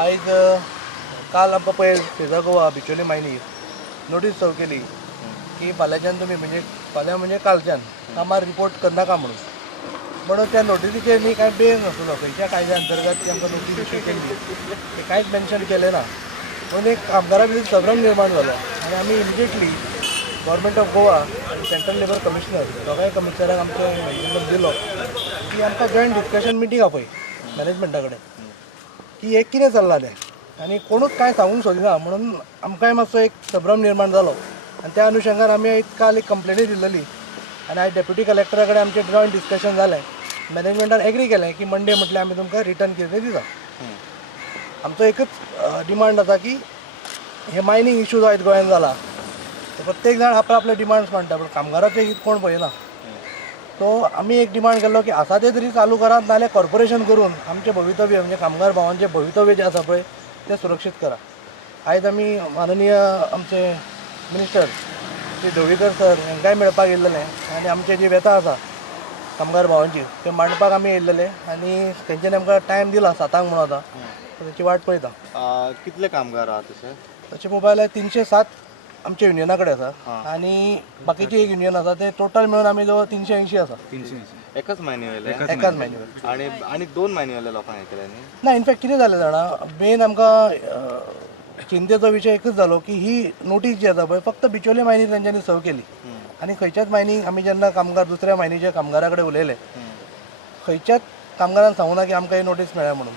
आयज काल आमकां पळय शेजार गोवा बिचोली मायनी नोटीस सर्व केली की फाल्यांच्यान तुमी म्हणजे फाल्यां म्हणजे कालच्यान कामार रिपोर्ट करनाका म्हणून त्या नोटिसीचेर न्ही कांय बेस नासलो खंयच्या कायद्या अंतर्गत ती आमकां नोटीस इश्यू केल्ली ते कांयच मेन्शन केलें ना म्हणून एक कामगारा भितर संभ्रम निर्माण जालो आनी आमी इमिजिएटली गव्हर्मेंट ऑफ गोवा आनी सेंट्रल लेबर कमिशनर दोगांय कमिशनराक आमचो नंबर दिलो की आमकां जॉयंट डिस्कशन मिटींग आपय मॅनेजमेंटा कडेन की एक कितें चल्लां तें आनी कोणूच कांय सांगूंक सोदिना म्हणून आमकांय मातसो एक संभ्रम निर्माण जालो आनी त्या अनुशंगान आमी काल एक कंप्लेनूय दिल्ली आनी आयज डेप्युटी कलेक्टरा कडेन आमचें जॉयंट डिस्कशन जालें मॅनेजमेंटान एग्री केलें की मंडे म्हटल्यार आमी तुमकां रिटर्न कितें दिता आमचो एकच डिमांड आसा की हे मायनींग इश्यू जो आयज गोंयांत जाला प्रत्येक जाण आपले आपले डिमांड्स मांडटा पूण कामगाराचें हित कोण पळयना सो आमी एक डिमांड केल्लो की आसा ते तरी चालू करात नाल्यार कॉर्पोरेशन करून आमचें भवितव्य म्हणजे कामगार भावांचें भवितव्य जें आसा पळय तें सुरक्षीत करा आयज आमी माननीय आमचे मिनिस्टर श्री ढवळीकर सर हांकांय मेळपाक येयल्लें आनी आमचे जी व्यथा आसा कामगार भावांची ते मांडपाक आमी येयल्लेले आनी तेंच्यांनी आमकां टायम दिला 7 म्हणून आतां तेची वाट पळयता कितले कामगार आहात तशे तशें पळोवपाक गेल्यार 307 आमच्या युनियना कडेन आसा आनी बाकीची एक युनियन आसा ते टोटल मेळून आमी जवळ 380 आसा एकाच महिने वयले एकाच मॅन्युअल आणि 2 महिने वयले लोकांक हे केले न्ही ना इनफॅक्ट कितें जालें जाणा मेन आमकां चिंतेचो विशय एकच जालो की ही नोटीस जी आसा पळय फक्त बिचोले मायनी तेंच्यांनी सर्व केली आनी खंयच्याच मायनी आमी जेन्ना कामगार दुसऱ्या मायनीच्या कामगारा कडेन उलयले खंयच्याच कामगारान सांगूना की आमकां ही नोटीस मेळ्ळ्या म्हणून